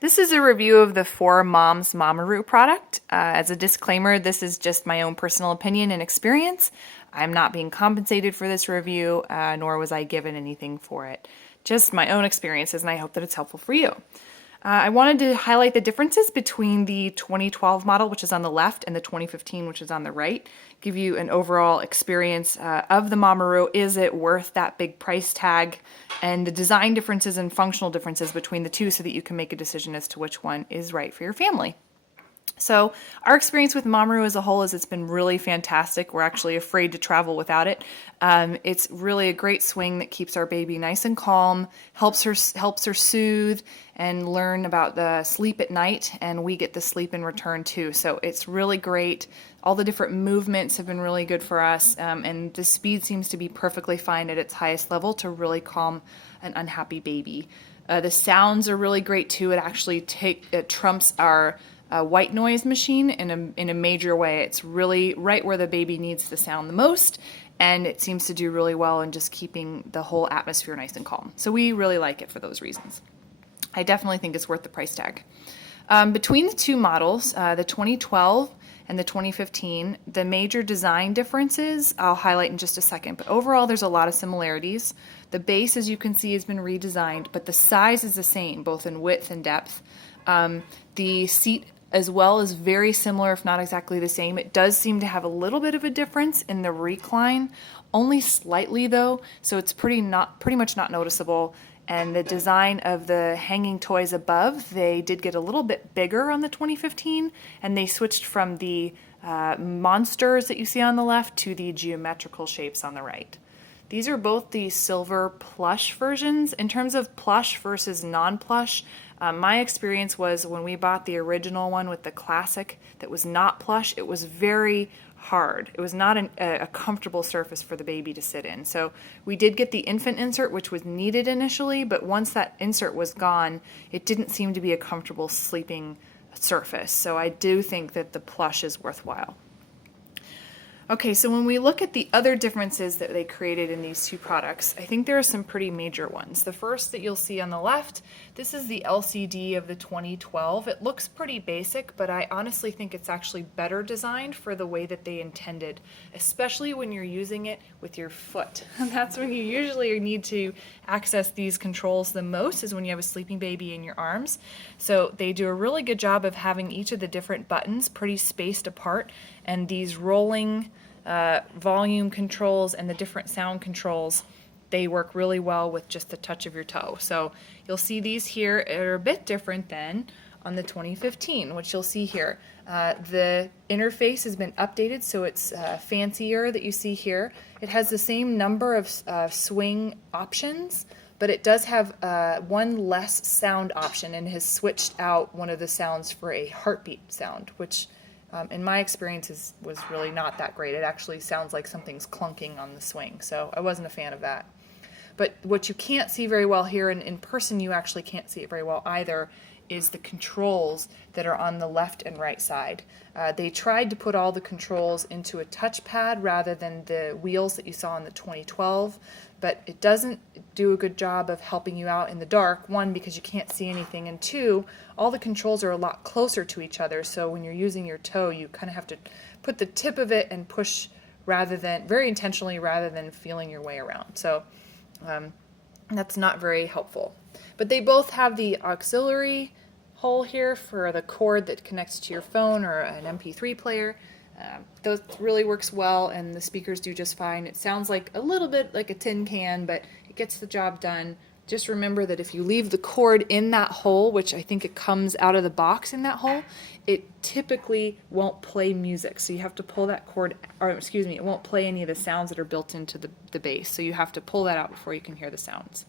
This is a review of the For Moms Mamaroo product. As a disclaimer, this is just my own personal opinion and experience. I'm not being compensated for this review, nor was I given anything for it. Just my own experiences, and I hope that it's helpful for you. I wanted to highlight the differences between the 2012 model, which is on the left, and the 2015, which is on the right. Give you an overall experience of the Mamaroo. Is it worth that big price tag? And the design differences and functional differences between the two so that you can make a decision as to which one is right for your family. So our experience with Mamaroo as a whole is it's been really fantastic. We're actually afraid to travel without it. It's really a great swing that keeps our baby nice and calm, helps her soothe and learn about the sleep at night, and we get the sleep in return too. So it's really great. All the different movements have been really good for us, and the speed seems to be perfectly fine at its highest level to really calm an unhappy baby. The sounds are really great too. It actually trumps our white noise machine in a major way. It's really right where the baby needs the sound the most, and it seems to do really well in just keeping the whole atmosphere nice and calm. So we really like it for those reasons. I definitely think it's worth the price tag. Between the two models, the 2012 and the 2015, the major design differences I'll highlight in just a second, but overall there's a lot of similarities. The base, as you can see, has been redesigned, but the size is the same, both in width and depth. The seat as well is very similar, if not exactly the same. It does seem to have a little bit of a difference in the recline, only slightly though, so it's pretty much not noticeable. And the design of the hanging toys above, they did get a little bit bigger on the 2015, and they switched from the monsters that you see on the left to the geometrical shapes on the right. These are both the silver plush versions. In terms of plush versus non-plush, my experience was when we bought the original one with the classic that was not plush, it was very hard. It was not a comfortable surface for the baby to sit in. So we did get the infant insert, which was needed initially, but once that insert was gone, it didn't seem to be a comfortable sleeping surface. So I do think that the plush is worthwhile. Okay, so when we look at the other differences that they created in these two products, I think there are some pretty major ones. The first that you'll see on the left, this is the LCD of the 2012. It looks pretty basic, but I honestly think it's actually better designed for the way that they intended, especially when you're using it with your foot. That's when you usually need to access these controls the most, is when you have a sleeping baby in your arms. So they do a really good job of having each of the different buttons pretty spaced apart, and these rolling volume controls and the different sound controls, they work really well with just the touch of your toe. So you'll see these here are a bit different than on the 2015, which you'll see here. The interface has been updated, so it's fancier that you see here. It has the same number of swing options, but it does have one less sound option and has switched out one of the sounds for a heartbeat sound, which in my experience was really not that great. It actually sounds like something's clunking on the swing, so I wasn't a fan of that. But what you can't see very well here, and in person you actually can't see it very well either, is the controls that are on the left and right side. They tried to put all the controls into a touchpad rather than the wheels that you saw in the 2012, but it doesn't do a good job of helping you out in the dark, one, because you can't see anything, and two, all the controls are a lot closer to each other, so when you're using your toe, you kind of have to put the tip of it and push very intentionally rather than feeling your way around. So that's not very helpful. But they both have the auxiliary hole here for the cord that connects to your phone or an MP3 player. That really works well, and the speakers do just fine. It sounds like a little bit like a tin can, but it gets the job done. Just remember that if you leave the cord in that hole, which I think it comes out of the box in that hole, it typically won't play music. So you have to pull that cord, or excuse me, it won't play any of the sounds that are built into the base. So you have to pull that out before you can hear the sounds.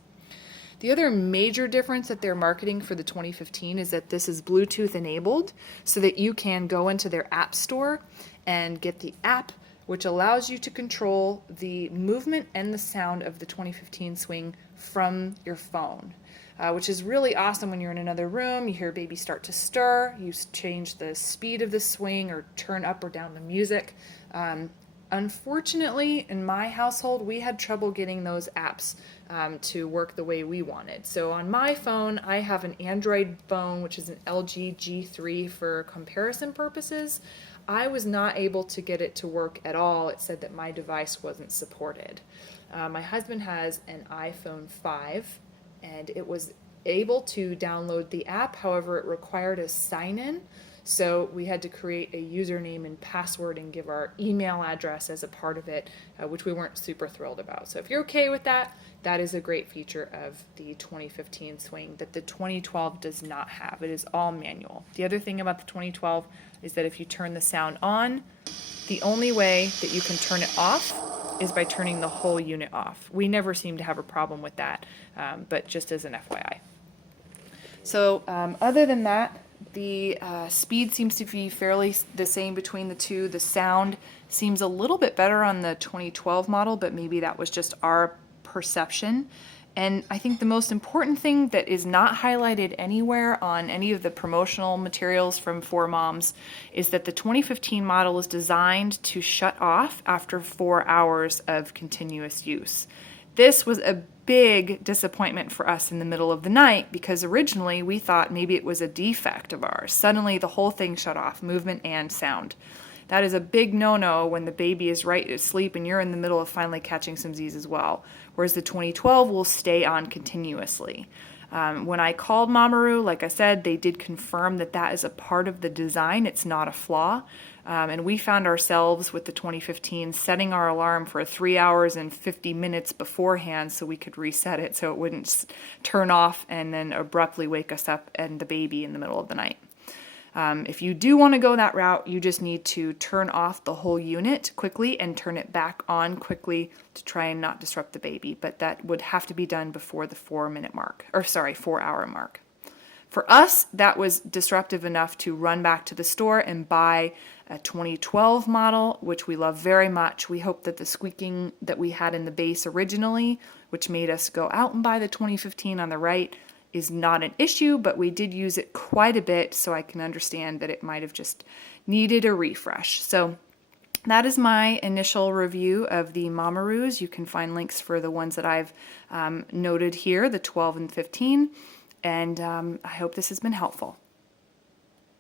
The other major difference that they're marketing for the 2015 is that this is Bluetooth enabled, so that you can go into their app store and get the app, which allows you to control the movement and the sound of the 2015 swing from your phone, which is really awesome when you're in another room, you hear a baby start to stir, you change the speed of the swing or turn up or down the music. Unfortunately, in my household, we had trouble getting those apps to work the way we wanted. So on my phone, I have an Android phone, which is an LG G3 for comparison purposes. I was not able to get it to work at all. It said that my device wasn't supported. My husband has an iPhone 5, and it was able to download the app. However, it required a sign-in. So we had to create a username and password and give our email address as a part of it, which we weren't super thrilled about. So if you're okay with that, that is a great feature of the 2015 Swing that the 2012 does not have. It is all manual. The other thing about the 2012 is that if you turn the sound on, the only way that you can turn it off is by turning the whole unit off. We never seem to have a problem with that, but just as an FYI. So other than that, the speed seems to be fairly the same between the two. The sound seems a little bit better on the 2012 model, but maybe that was just our perception. And I think the most important thing that is not highlighted anywhere on any of the promotional materials from 4Moms is that the 2015 model is designed to shut off after 4 hours of continuous use. This was a big disappointment for us in the middle of the night because originally we thought maybe it was a defect of ours. Suddenly the whole thing shut off, movement and sound. That is a big no-no when the baby is right asleep and you're in the middle of finally catching some Z's as well. Whereas the 2012 will stay on continuously. When I called Mamaroo, like I said, they did confirm that that is a part of the design. It's not a flaw. And we found ourselves with the 2015 setting our alarm for 3 hours and 50 minutes beforehand so we could reset it so it wouldn't turn off and then abruptly wake us up and the baby in the middle of the night. If you do want to go that route, you just need to turn off the whole unit quickly and turn it back on quickly to try and not disrupt the baby. But that would have to be done before the 4 hour mark. For us, that was disruptive enough to run back to the store and buy a 2012 model, which we love very much. We hope that the squeaking that we had in the base originally, which made us go out and buy the 2015 on the right, is not an issue, but we did use it quite a bit, so I can understand that it might have just needed a refresh. So that is my initial review of the Mamaroos. You can find links for the ones that I've noted here, the 12 and 15, and I hope this has been helpful.